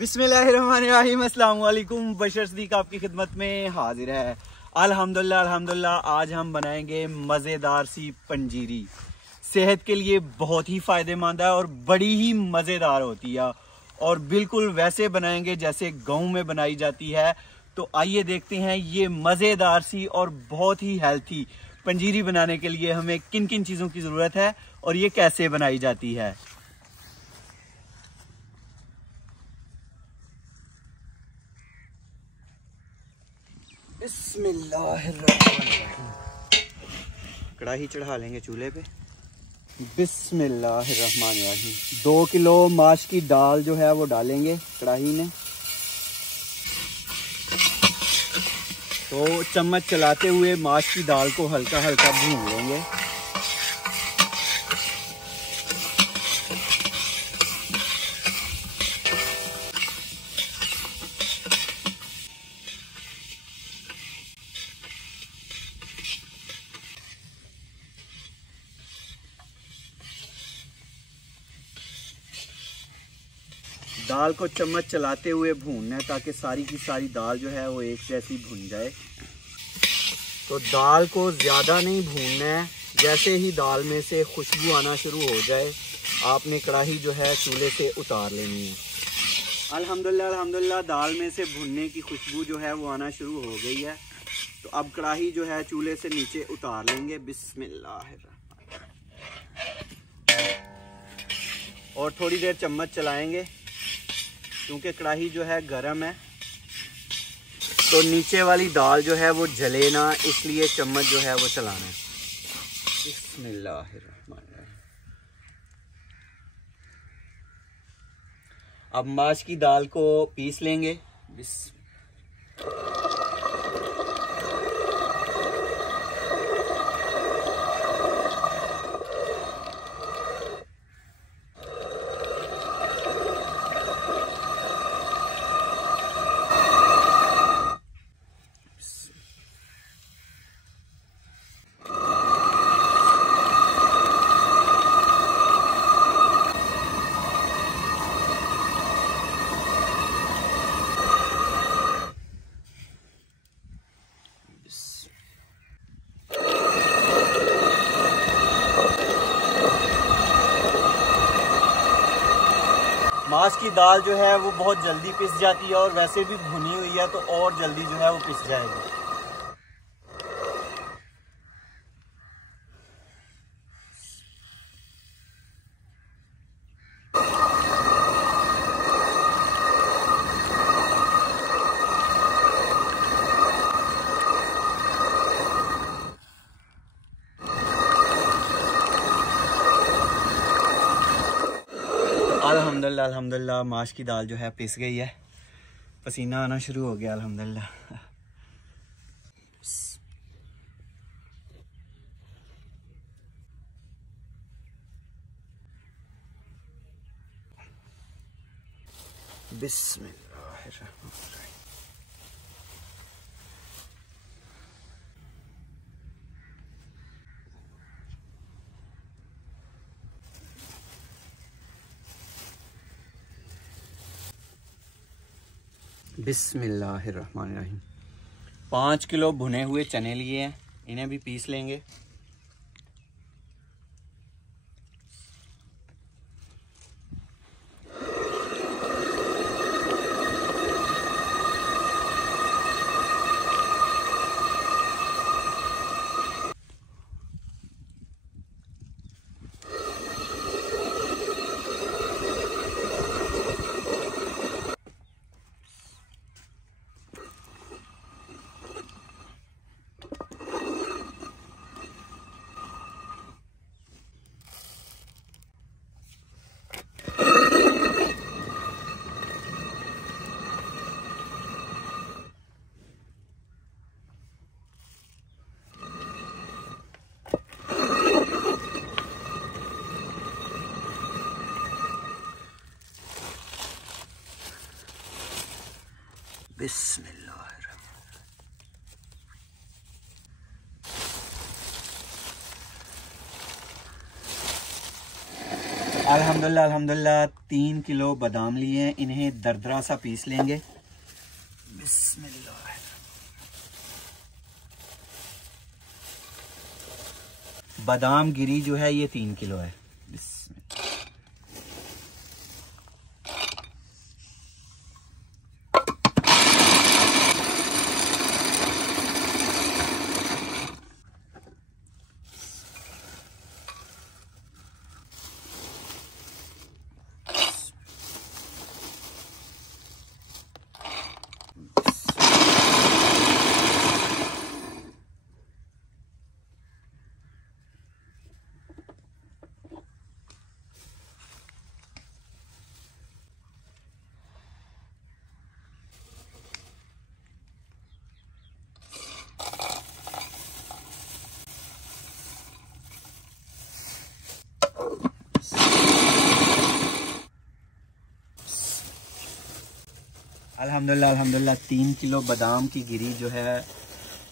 बिस्मिल्लाहिर्रहमानिर्रहीम, अस्सलाम वालेकुम। बशर सिद्दीक आपकी खिदमत में हाजिर है। अल्हम्दुलिल्लाह आज हम बनाएंगे मज़ेदार सी पंजीरी। सेहत के लिए बहुत ही फ़ायदेमंद है और बड़ी ही मज़ेदार होती है और बिल्कुल वैसे बनाएंगे जैसे गाँव में बनाई जाती है। तो आइए देखते हैं ये मज़ेदार सी और बहुत ही हेल्थी पंजीरी बनाने के लिए हमें किन किन चीज़ों की ज़रूरत है और ये कैसे बनाई जाती है। बिस्मिल्लाहिर्रहमानिर्रहीम। कढ़ाई चढ़ा लेंगे चूल्हे पे। बिस्मिल्लाहिर्रहमानिर्रहीम। 2 किलो माश की दाल जो है वो डालेंगे कढ़ाई में। तो चम्मच चलाते हुए माश की दाल को हल्का हल्का भून लेंगे। दाल को चम्मच चलाते हुए भूनना है ताकि सारी की सारी दाल जो है वो एक जैसी भुन जाए। तो दाल को ज़्यादा नहीं भूनना है। जैसे ही दाल में से खुशबू आना शुरू हो जाए आपने कढ़ाई जो है चूल्हे से उतार लेनी है। अल्हम्दुलिल्लाह दाल में से भुनने की खुशबू जो है वो आना शुरू हो गई है। तो अब कढ़ाई जो है चूल्हे से नीचे उतार लेंगे। बिस्मिल्लाह। और थोड़ी देर चम्मच चलाएंगे क्योंकि कढ़ाई जो है गर्म है तो नीचे वाली दाल जो है वो जले ना, इसलिए चम्मच जो है वो चलाना है। बिस्मिल्लाहिर्रहमानिर्रहीम। अब माश की दाल को पीस लेंगे। माश की दाल जो है वो बहुत जल्दी पिस जाती है और वैसे भी भुनी हुई है तो और जल्दी जो है वो पिस जाएगी। अल्हम्दुलिल्लाह माश की दाल जो है पिस गई है। पसीना आना शुरू हो गया अल्हम्दुलिल्लाह। बिस्मिल्लाहिर्रहमानिर्रहीम। बिस्मिल्लाहिर्रहमानिर्रहीम। 5 किलो भुने हुए चने लिए हैं, इन्हें भी पीस लेंगे। बिस्मिल्लाहिर्रहमानिर्रहीम। अल्हम्दुलिल्लाह अल्हम्दुलिल्लाह 3 किलो बादाम लिए हैं, इन्हें दरदरा सा पीस लेंगे। बिस्मिल्लाह। बादाम गिरी जो है ये 3 किलो है। अल्हम्दुलिल्लाह अल्हम्दुलिल्लाह 3 किलो बादाम की गिरी जो है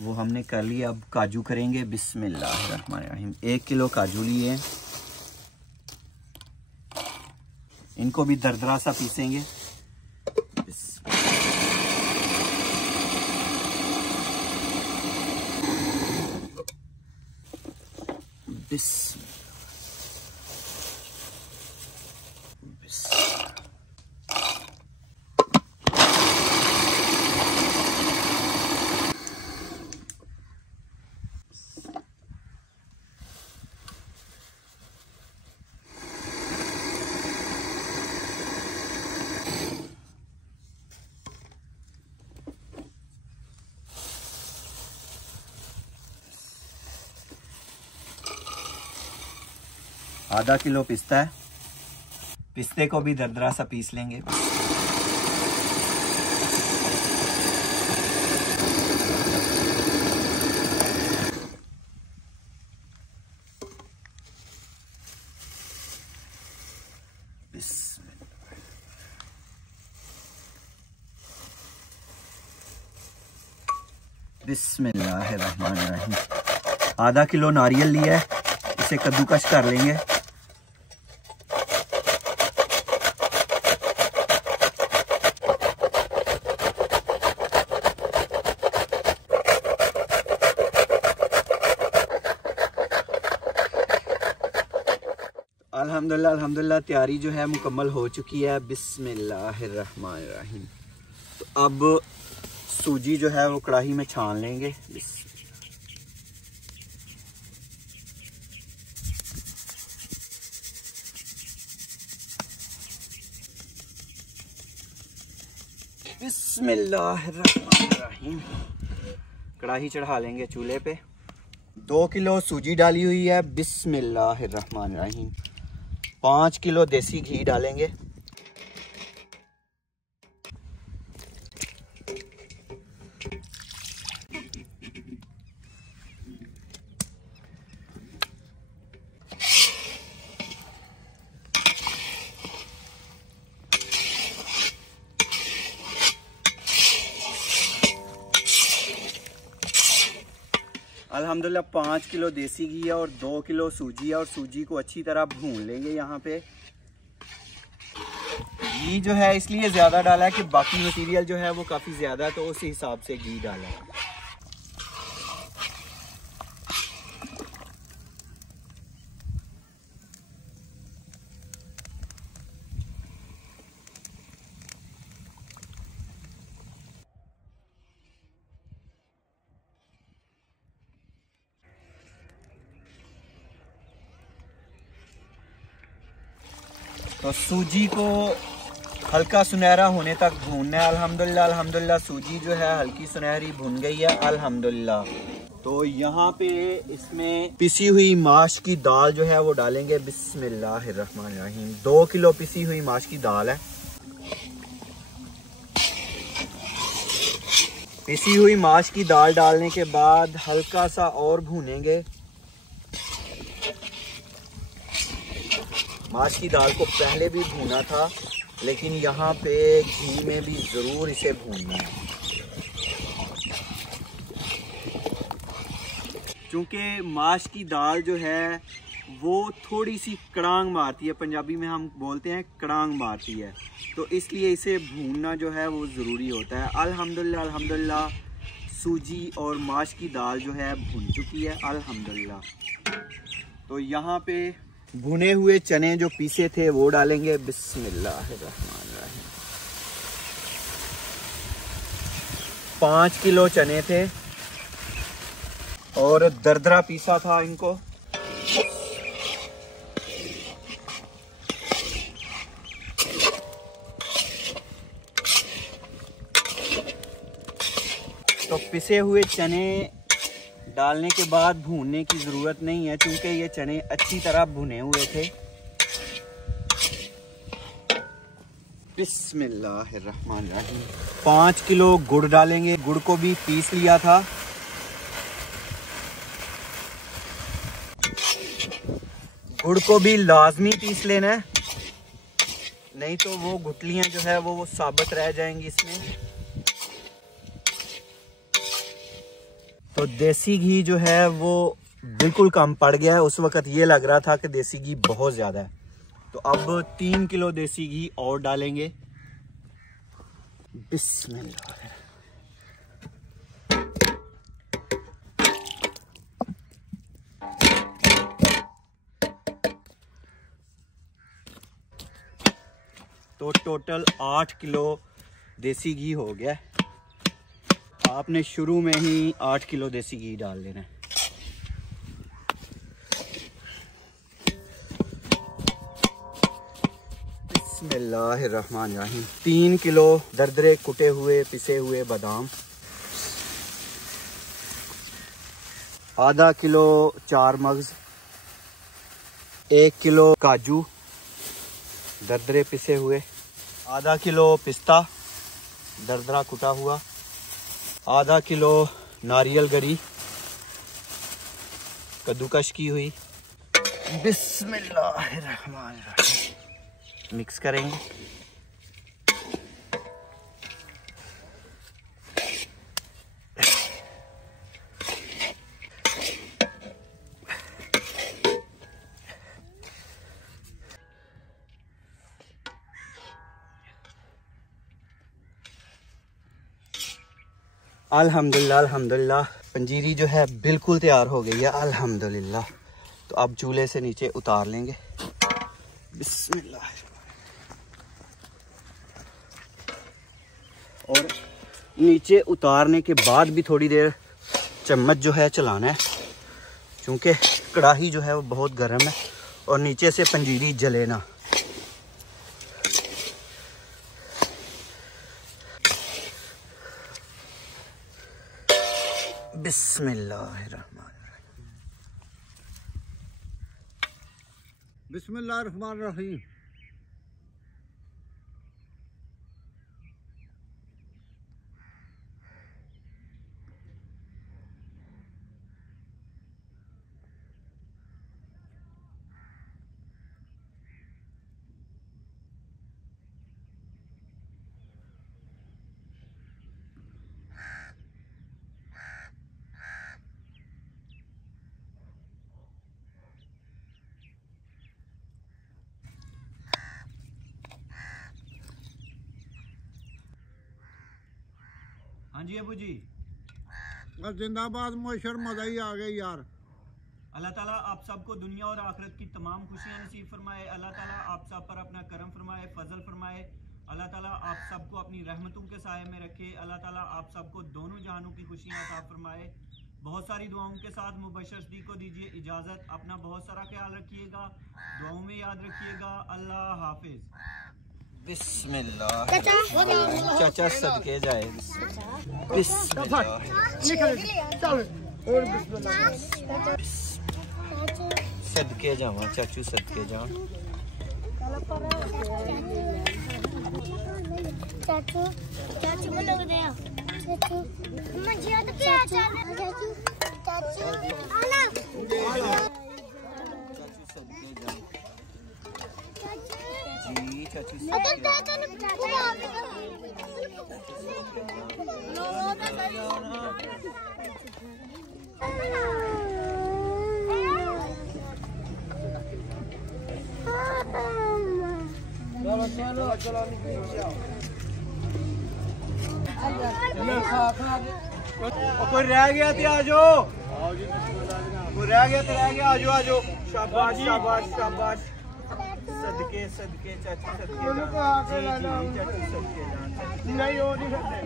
वो हमने कर ली। अब काजू करेंगे। बिस्मिल्लाहिर्रहमानिर्रहीम। 1 किलो काजू लिए, इनको भी दरदरा सा पीसेंगे। आधा किलो पिस्ता है, पिस्ते को भी दरदरा सा पीस लेंगे। बिस्मिल्लाहिर्रहमानिर्रहीम। आधा किलो नारियल लिया है, इसे कद्दूकश कर लेंगे। अल्हम्दुलिल्लाह अल्हम्दुलिल्लाह तैयारी जो है मुकम्मल हो चुकी है। बिस्मिल्लाहिर्रहमानिर्रहीम। तो अब सूजी जो है वो कढ़ाई में छान लेंगे। बिस्मिल्लाहिर्रहमानिर्रहीम। कढ़ाई चढ़ा लेंगे चूल्हे पे। 2 किलो सूजी डाली हुई है। बिस्मिल्लाहिर्रहमानिर्रहीम। 5 किलो देसी घी डालेंगे। अल्हम्दुलिल्लाह 5 किलो देसी घी है और 2 किलो सूजी है और सूजी को अच्छी तरह भून लेंगे। यहाँ पे घी जो है इसलिए ज़्यादा डाला है कि बाकी मटेरियल जो है वो काफ़ी ज़्यादा है, तो उस हिसाब से घी डाला है। तो सूजी को हल्का सुनहरा होने तक भूनना है। अल्हम्दुलिल्लाह अल्हम्दुलिल्लाह सूजी जो है हल्की सुनहरी भून गई है अल्हम्दुलिल्लाह। तो यहाँ पे इसमें पिसी हुई माश की दाल जो है वो डालेंगे। बिस्मिल्लाहिर्रहमानिर्रहीम। 2 किलो पिसी हुई माश की दाल है। पिसी हुई माश की दाल डालने के बाद हल्का सा और भूनेंगे। माश की दाल को पहले भी भूना था, लेकिन यहाँ पे घी में भी ज़रूर इसे भूनना है, क्योंकि माश की दाल जो है वो थोड़ी सी कड़ांग मारती है, पंजाबी में हम बोलते हैं कड़ांग मारती है, तो इसलिए इसे भूनना जो है वो ज़रूरी होता है। अल्हम्दुलिल्लाह अल्हम्दुलिल्लाह सूजी और माश की दाल जो है भुन चुकी है अल्हम्दुलिल्लाह। तो यहाँ पे भुने हुए चने जो पीसे थे वो डालेंगे। बिस्मिल्लाहिर्रहमानिर्रहीम। 5 किलो चने थे और दरदरा पीसा था इनको। तो पिसे हुए चने डालने के बाद भूनने की ज़रूरत नहीं है, क्योंकि ये चने अच्छी तरह भुने हुए थे। बिस्मिल्लाहिर्रहमानिर्रहीम। 5 किलो गुड़ डालेंगे, गुड़ को भी पीस लिया था। गुड़ को भी लाजमी पीस लेना है, नहीं तो वो गुठलियाँ जो है वो साबित रह जाएंगी इसमें। तो देसी घी जो है वो बिल्कुल कम पड़ गया है। उस वक़्त ये लग रहा था कि देसी घी बहुत ज़्यादा है, तो अब 3 किलो देसी घी और डालेंगे। बिस्मिल्लाह। तो टोटल 8 किलो देसी घी हो गया। आपने शुरू में ही 8 किलो देसी घी डाल देना है। बिस्मिल्लाहिर्रहमानिर्रहीम। 3 किलो दरदरे कुटे हुए पिसे हुए बादाम, आधा किलो 4 मगज, 1 किलो काजू दरदरे पिसे हुए, आधा किलो पिस्ता दरदरा कुटा हुआ, आधा किलो नारियल गरी कद्दूकश की हुई। बिस्मिल्लाहिर्रहमानिर्रहीम। मिक्स करेंगे। अल्हम्दुलिल्लाह अल्हम्दुलिल्लाह पंजीरी जो है बिल्कुल तैयार हो गई है अल्हम्दुलिल्लाह। तो अब चूल्हे से नीचे उतार लेंगे। बिस्मिल्लाह। और नीचे उतारने के बाद भी थोड़ी देर चम्मच जो है चलाना है, क्योंकि कढ़ाई जो है वो बहुत गर्म है और नीचे से पंजीरी जले ना। बिस्मिल्लाहिर्रहमानिर्रहीम। बिस्मिल्लाहिर्रहमानिर्रहीम। हाँ जी अबू जी। जिंदाबाद। मोशर मजा ही आ गई यार। अल्लाह ताला आप सबको दुनिया और आखिरत की तमाम खुशियां नसीब फरमाए। अल्लाह ताला आप सब पर अपना करम फरमाए, फजल फरमाए। अल्लाह ताला आप सबको अपनी रहमतों के साए में रखे। अल्लाह ताला आप सबको दोनों जहानों की खुशियां अता फरमाए। बहुत सारी दुआओं के साथ मुबशर सदीक को दीजिए इजाज़त। अपना बहुत सारा ख्याल रखिएगा, दुआओं में याद रखिएगा। अल्लाह हाफिज। बिस्मिल्लाह। चाचा सदके जाए। बिस्मिल्लाह। सदके जावा चाचू, सदके जा। चाचू चाचू को लोग दे चाचू मुझे तो क्या चाचू चाचू आना चाचू सदके जा जी। चाचू अगर दे तो चाचू कोई रह गया तो आ जाओ, कोई रह गया तो रह गया, आ जाओ आ जाओ। शाबाश शाबाश शाबाश, सदके सदके चाची, सदके जान जी जी चाची, सदके जान। नहीं हो नहीं सकते।